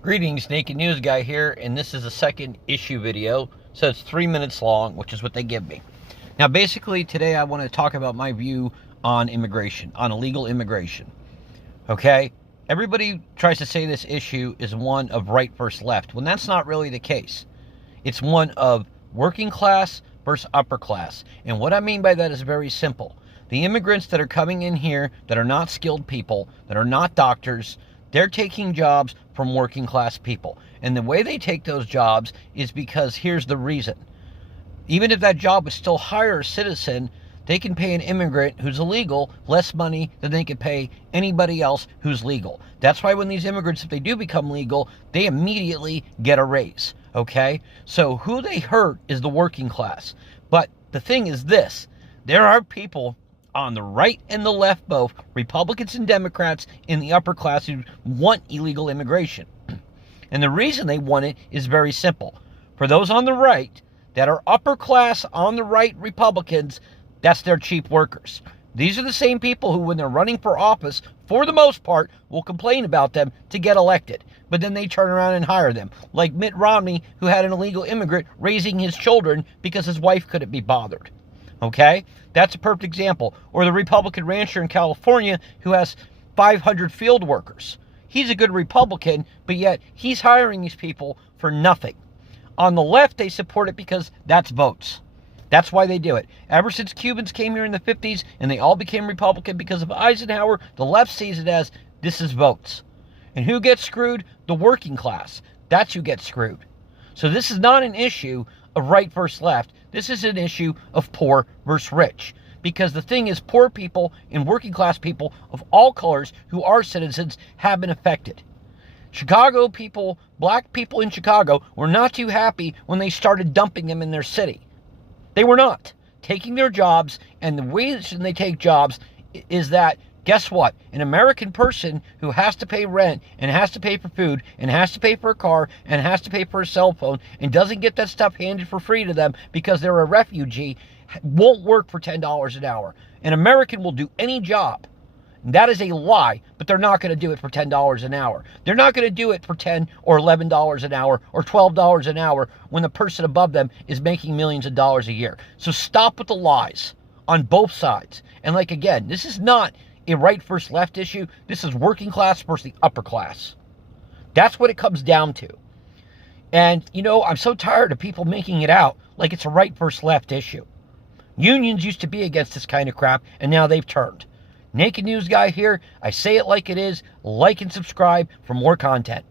Greetings, Naked News Guy here, and this is a second issue video, so it's 3 minutes long, which is what they give me. Now, basically, today I want to talk about my view on immigration, on illegal immigration. Okay? Everybody tries to say this issue is one of right versus left, when that's not really the case. It's one of working class versus upper class, and what I mean by that is very simple. The immigrants that are coming in here that are not skilled people, that are not doctors, they're taking jobs from working class people. And the way they take those jobs is because here's the reason. Even if that job would still hire a citizen, they can pay an immigrant who's illegal less money than they could pay anybody else who's legal. That's why when these immigrants, if they do become legal, they immediately get a raise. Okay? So who they hurt is the working class. But the thing is this, there are people on the right and the left, both Republicans and Democrats in the upper class, who want illegal immigration. And the reason they want it is very simple. For those on the right that are upper class on the right Republicans, that's their cheap workers. These are the same people who, when they're running for office, for the most part, will complain about them to get elected. But then they turn around and hire them. Like Mitt Romney, who had an illegal immigrant raising his children because his wife couldn't be bothered. Okay? That's a perfect example. Or the Republican rancher in California who has 500 field workers. He's a good Republican, but yet he's hiring these people for nothing. On the left, they support it because that's votes. That's why they do it. Ever since Cubans came here in the 50s and they all became Republican because of Eisenhower, the left sees it as this is votes. And who gets screwed? The working class. That's who gets screwed. So this is not an issue of right versus left. This is an issue of poor versus rich. Because the thing is, poor people and working class people of all colors who are citizens have been affected. Chicago people, black people in Chicago, were not too happy when they started dumping them in their city. They were not. Taking their jobs, and the reason they take jobs is that, guess what? An American person who has to pay rent and has to pay for food and has to pay for a car and has to pay for a cell phone and doesn't get that stuff handed for free to them because they're a refugee won't work for $10 an hour. An American will do any job. That is a lie, but they're not going to do it for $10 an hour. They're not going to do it for $10 or $11 an hour or $12 an hour when the person above them is making millions of dollars a year. So stop with the lies on both sides. And like, again, this is not a right versus left issue. This is working class versus the upper class. That's what it comes down to. And, you know, I'm so tired of people making it out like it's a right versus left issue. Unions used to be against this kind of crap, and now they've turned. Naked News Guy here. I say it like it is. Like and subscribe for more content.